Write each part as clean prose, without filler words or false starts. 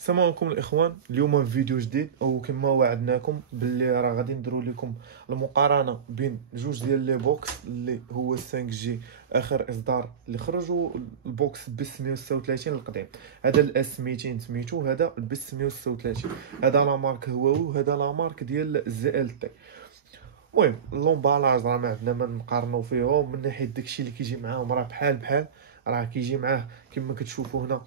السلام عليكم الاخوان. اليوم في فيديو جديد، او كما وعدناكم باللي راه غادي نديرو لكم المقارنه بين جوج ديال لي بوكس اللي هو 5 جي اخر اصدار اللي خرجوا. البوكس بس 136 القديم، هذا الاس 200 سميتو، هذا بس 136. هذا لا مارك هواوي وهذا لا مارك ديال زي ال تي. المهم اللومبالاج راه ما عندنا ما نقارنوا فيهم من ناحيه داكشي اللي كيجي معاهم، راه بحال بحال. راه كيجي معاه كما كتشوفوا هنا،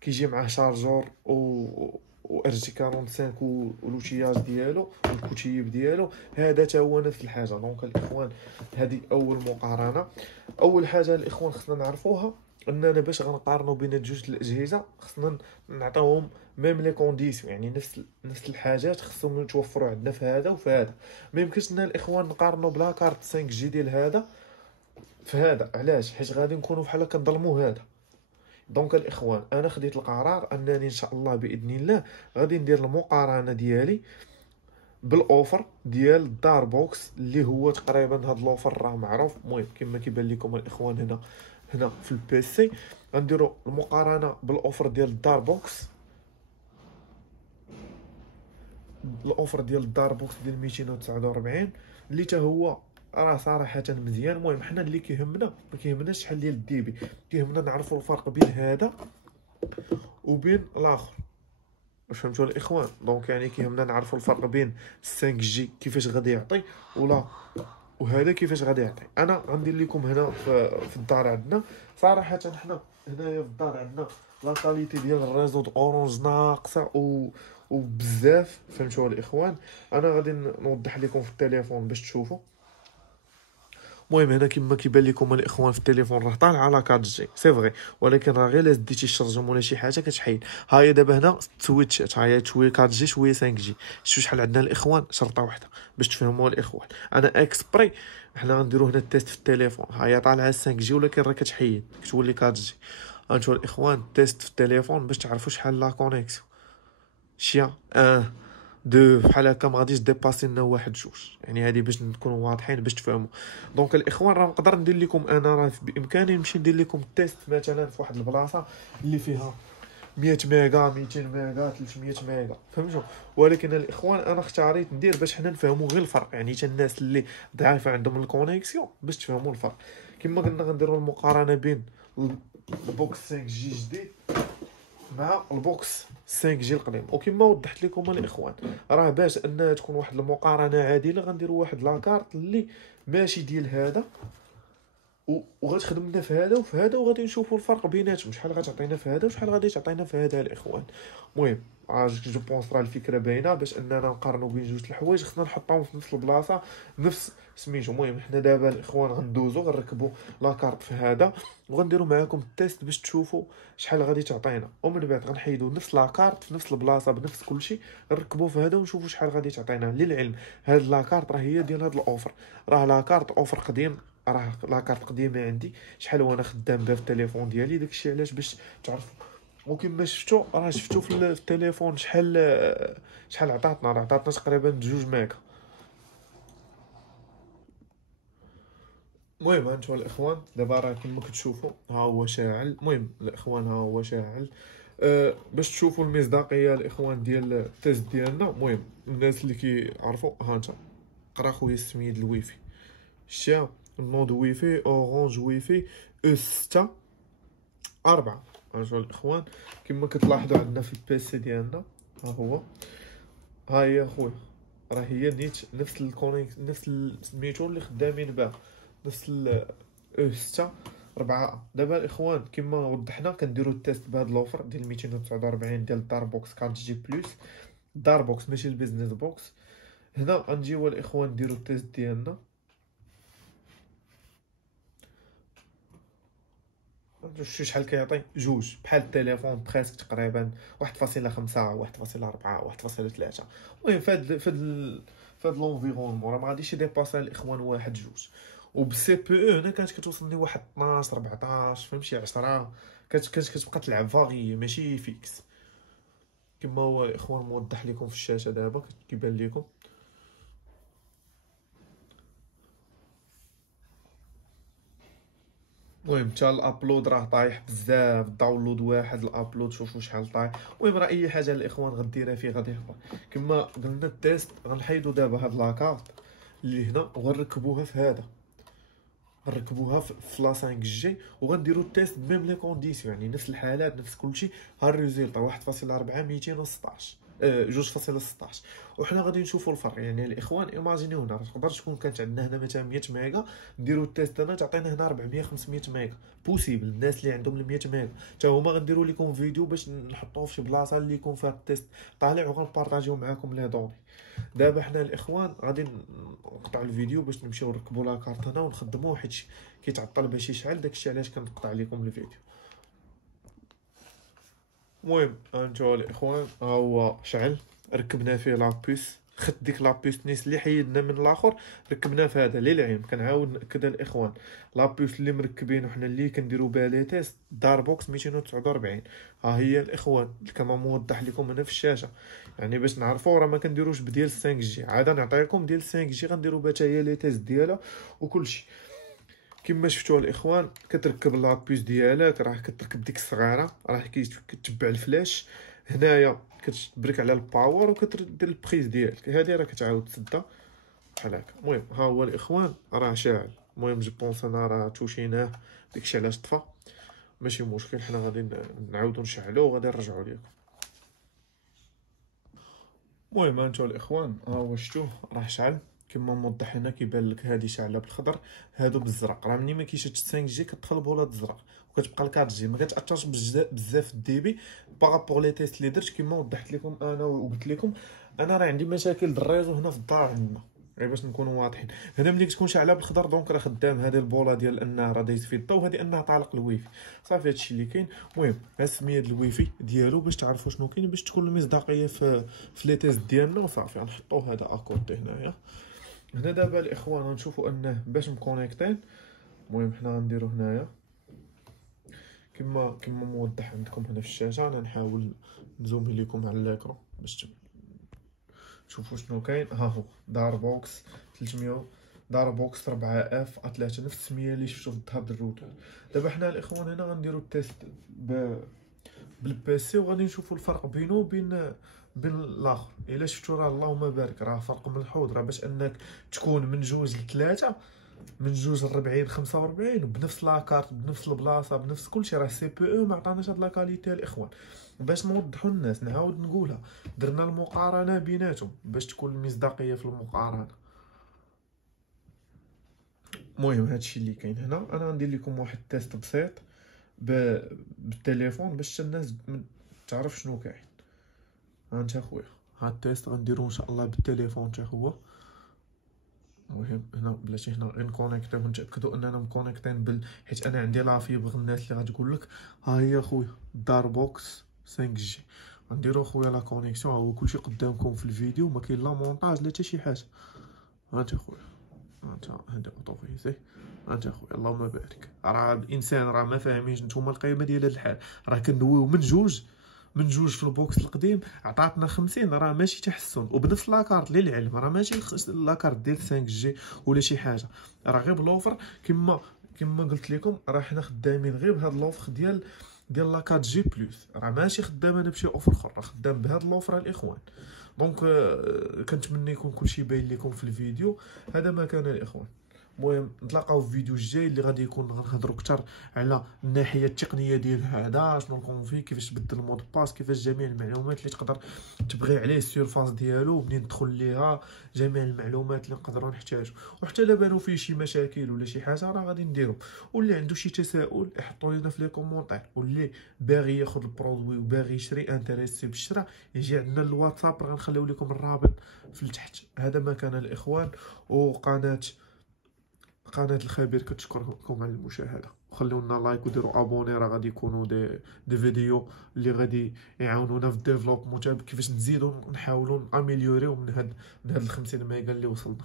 كيجي معاه شارجور و ار جي 45 ولوتياج ديالو والكوتيب ديالو، هذا تا هو نفس الحاجه. دونك الاخوان هذه اول مقارنه. اول حاجه الاخوان خصنا نعرفوها اننا باش غنقارنوا بين جوج الاجهزه خصنا نعطيوهم ميم لي كونديسيون، يعني نفس الحاجات خصهم يتوفروا عندنا في هذا وفي هذا. ما يمكنش لنا الاخوان نقارنوا بلا كارت 5 جي ديال هذا في هذا. علاش؟ حيت غادي نكونوا بحال كنظلموا هذا. دونك الاخوان انا خديت القرار انني ان شاء الله باذن الله غادي ندير المقارنه ديالي بالاوفر ديال الدار بوكس اللي هو تقريبا هذا الاوفر راه معروف. المهم كما كيبان لكم الاخوان هنا في البيسي غنديروا المقارنه بالاوفر ديال الدار بوكس. الاوفر ديال الدار بوكس ديال 249 اللي تا هو راه صراحه مزيان. المهم حنا اللي كيهمنا ما كيهمناش شحال ديال الديبي، كيهمنا نعرفوا الفرق بين هذا وبين الاخر. واش فهمتوا الاخوان؟ دونك يعني كيهمنا نعرفوا الفرق بين 5 جي كيفاش غادي يعطي ولا وهذا كيفاش غادي يعطي. انا غندير لكم هنا في الدار عندنا صراحه، حنا هنايا في الدار عندنا لا كاليتي ديال الريزو د اورانج ناقصه وبزاف. فهمتوا الاخوان؟ انا غادي نوضح لكم في التليفون باش تشوفوا. المهم هنا كما كيبان لكم الاخوان في التليفون راه طالعه لا 4 جي سي فري، ولكن راه غير الا ديتي الشارجمون ولا شي حاجه كتحيد. ها هي دابا هنا سويتشات، ها هي شويه 4 جي شويه 5 جي. شوف شحال عندنا الاخوان، شرطه واحده باش تفهموا الاخوان. انا اكسبري حنا غنديروا هنا التيست في التليفون. ها هي طالعه 5 جي ولكن راه كتحيد كتولي 4 جي. هانتو الاخوان التيست في التليفون باش تعرفوا شحال لا كونيكسيون. شيا دو بحال هكا ما غاديش ديباسي لنا واحد جوج، يعني هذه باش نكونوا واضحين باش تفهموا. دونك الاخوان راه نقدر ندير لكم، انا راه بامكاني نمشي ندير لكم التيست مثلا في واحد البلاصه اللي فيها 100 ميغا 200 ميغا 300 ميغا، فهمتوا؟ ولكن الاخوان انا اختاريت ندير باش حنا نفهموا غير الفرق، يعني حتى الناس اللي ضعيفه عندهم الكونيكسيون باش تفهموا الفرق. كما قلنا غنديروا المقارنه بين البوكس 5 جي جديد مع البوكس 5 جي القديم. وكما وضحت لكم الاخوان راه باش انها تكون واحد المقارنه عادله غنديروا واحد لاكارت اللي ماشي ديال هذا وغتخدم لنا في هذا وفي هذا، وغادي نشوفوا الفرق بيناتهم شحال غتعطينا في هذا وشحال غادي تعطينا في هذا الاخوان. المهم جو بونس راه الفكره باينه. باش اننا نقارنوا بين جوج الحوايج خصنا نحطهم في نفس البلاصه نفس سميتو. المهم حنا دابا الاخوان غندوزو غنركبوا لاكارت في هذا وغنديروا معاكم التيست باش تشوفوا شحال غادي تعطينا، ومن بعد غنحيدوا نفس لاكارت في نفس البلاصه بنفس كلشي نركبوا في هذا ونشوفوا شحال غادي تعطينا. للعلم هاد لاكارت راه هي ديال هاد الاوفر، راه لاكارت اوفر قديم، راه لاكارت قديمه عندي شحال وانا خدام بها في التليفون ديالي. داكشي علاش باش تعرفوا. وكما شفتوا راه شفتوا في التليفون شحال عطاتنا، راه عطاتنا تقريبا 2 ميغا. المهم هانتوما الاخوان دابا راه كما كتشوفوا ها هو شاعل. المهم الاخوان ها هو شاعل. باش تشوفوا المصداقيه الاخوان ديال التيست ديالنا. المهم الناس اللي كيعرفوا ها انت قرا خويا السميد الويفي شتيها النود ويفي اورانج ويفي او 6 4. هانتوما الاخوان كما كتلاحظوا عندنا في البيسي ديالنا ها هو، ها هي خويا راه هي نيت نفس الكونيك نفس سميتو اللي خدامين به نفس او 6 4. دابا الاخوان كما وضحنا كنديروا التيست بهذا الاوفر ديال 249 ديال الدار بوكس 4 جي بلس، الدار بوكس ماشي البيزنس بوكس. هنا غنجيو الاخوان نديروا التيست ديالنا. شوف شحال كيعطي جوج بحال التليفون بريسك تقريبا 1.5 1.4 1.3. المهم فهاد لونفيرونمون راه ما غاديش يديباسي الاخوان واحد جوج. وبالسي بي او هنا كانت كتوصلني واحد 12 14 فهمتي 10 كتبقى تلعب فاغي ماشي فيكس. كما هو الاخوان موضح لكم في الشاشه دابا كيبان لكم. المهم حتى الابلود راه طايح بزاف، الداونلود واحد، الابلود شوفوا شحال طايح. المهم راه اي حاجه الاخوان غديرها فيه غادي يهبط. كما قلنا التيست غنحيدو دابا هاد لاكارت اللي هنا وغنركبوها في هذا، غنركبوها في لا 5 جي وغنديرو التيست بميم لي كونديسيون، يعني نفس الحالات نفس كلشي. ها الريزلت 1.4 216 2.16 وحنا غادي نشوفوا الفرق. يعني الاخوان ايماجينيو هنا تقدر تكون كانت عندنا هنا مثلا 100 ميغا، نديروا التيست هنا تعطينا هنا 400 500 ميغا. بوسيبل الناس اللي عندهم ال 100 ميغا حتى هما غنديروا لكم فيديو باش نحطوه في شي بلاصه اللي يكون فيها التيست طالع وغنبارطاجيو معاكم لي دوني. دابا حنا الاخوان غادي نقطع الفيديو باش نمشيو نركبوا لاكارت هنا ونخدموه، حيت كيتعطل باش يشعل، داكشي علاش كنقطع لكم الفيديو. المهم هانتوما الاخوان ها هو شعل، ركبنا فيه لابيس، خدت ديك لابيس نيس اللي حيدنا من الاخر ركبنا في هذا للعين. كنعاود ناكد الاخوان لابيس اللي مركبين وحنا اللي كنديرو بها لي تيست دار بوكس 249. ها هي الاخوان كما موضح لكم هنا في الشاشه، يعني باش نعرفوا راه ما كنديروش بديال 5 جي، عاد نعطيكم ديال 5 جي غنديرو بها حتى هي لي تيست ديالها وكلشي. كما شفتوا الاخوان كتركب لابيس ديالك، راه كتركب ديك الصغيره، راه كتبع الفلاش هنايا، كتبرك على الباور وكتدير البريز ديالك، هذه راه كتعاود تسدها بحال هكا. المهم ها هو الاخوان راه شاعل. المهم جو بونس انا راه توشيناه داكشي علاش طفى، ماشي مشكل، حنا غادي نعاودو نشعلو وغادي نرجعو لكم. المهم هانتوما الاخوان ها هو شفتوه راه شعل كما موضح هنا، كيبان لك هذه شاعله بالخضر هادو بالزرق. راه ملي ما كيشدش 5 جي كتدخل بولاد الزرق وكتبقى ل 4 جي، ما كتاثرش بزاف الديبي بارابور لي تيست اللي درت. كما وضحت لكم انا وقلت لكم انا راه عندي مشاكل الريزو هنا في الدار عندنا، غير باش نكونوا واضحين. هنا ملي كتكون شاعله بالخضر دونك راه خدام، هذه البوله ديال انها راه دايز في الضوء، وهذه انها طالق الويفي، صافي هادشي اللي كاين. المهم ها السميه ديال الويفي ديالو باش تعرفوا شنو كاين، باش تكون المصداقيه في لي تيست ديالنا، وصافي غنحطوا هذا اكورتي هنايا. هنا دابا الاخوان غنشوفوا انه باش مكونيكتين. المهم حنا غنديرو هنايا كما موضح عندكم هنا في الشاشه. انا نحاول نزومي لكم على الاكرو باش تشوفوا شنو كاين. ها هو دار بوكس 300 دار بوكس 4 اف ا 3 نفس السميه اللي شفتوا في الهارد الروتر. دابا حنا الاخوان هنا غنديرو التيست بالبيسي وغادي نشوفوا الفرق بينه وبين الاخر. الا شفتوا راه اللهم بارك راه فرق ملحوظ، راه باش انك تكون من 2 ل 3 من 2 ل 40 45 بنفس لاكارت بنفس البلاصه بنفس كلشي، راه سي بي او ما عطاناش هاد لاكاليتي الاخوان. باش نوضحوا للناس نعاود نقولها، درنا المقارنه بيناتهم باش تكون المصداقيه في المقارنه. المهم هادشي اللي كاين هنا. انا غندير لكم واحد التيست بسيط بالتليفون باش الناس تعرف شنو كاين. ها انت اخويا ها التيست غنديرو ان شاء الله بالتليفون حتى هو. المهم هنا بلاتي هنا غنكونيكتيو ونتاكدوا اننا مكونيكتين حيت انا عندي لا فيبر. الناس اللي غتقول لك ها هي اخويا دار بوكس 5 جي، غنديرو اخويا لا كونيكسيون. ها هو كلشي قدامكم في الفيديو، ما كاين لا مونتاج لا حتى شي حاجه. ها انت اخويا ها انت هادي اوطوفيزي. ها انت اخويا اللهم بارك. راه الانسان راه ما فاهمينش نتوما القيمه ديال هاد الحال. راه كندويو من جوج في البوكس القديم عطاتنا 50، راه ماشي تحسن، وبنفس لاكارت للعلم راه ماشي لاكارت ديال 5 جي ولا شي حاجه، راه غير بلوفر. كما قلت لكم راه حنا خدامين غير بهاد لوفر ديال لا 4 جي بلس، راه ماشي خدام انا بشي اوفر اخر، راه خدام بهاد لوفر الاخوان. دونك كنتمنى يكون كلشي باين لكم في الفيديو. هذا ما كان الاخوان. المهم نتلاقاو في الفيديو الجاي اللي غادي يكون غنهضروا اكثر على الناحيه التقنيه ديال هذا، شنو الكونفي، كيفاش تبدل المود باس، كيفاش جميع المعلومات اللي تقدر تبغي عليه السيرفاس ديالو منين تدخل ليها، جميع المعلومات اللي نقدروا نحتاجو. وحتى الا بانوا فيه شي مشاكل ولا شي حاجه راه غادي نديرو. واللي عنده شي تساؤل يحطوا لنا في لي كومونتير، واللي باغي ياخذ البرودوي وباغي يشري انتريسي بالشراء يجي عندنا الواتساب، غنخليو لكم الرابط في التحت. هذا ما كان الاخوان، وقناه الخبير كتشكركم على المشاهده، وخليو لنا لايك وديروا ابوني، راه غادي يكونوا دي فيديو اللي غادي يعاونونا في الديفلوبمون تاع كيفاش نزيدوا نحاولوا ناميليوريو من هاد ال 50 ميغا اللي وصلنا.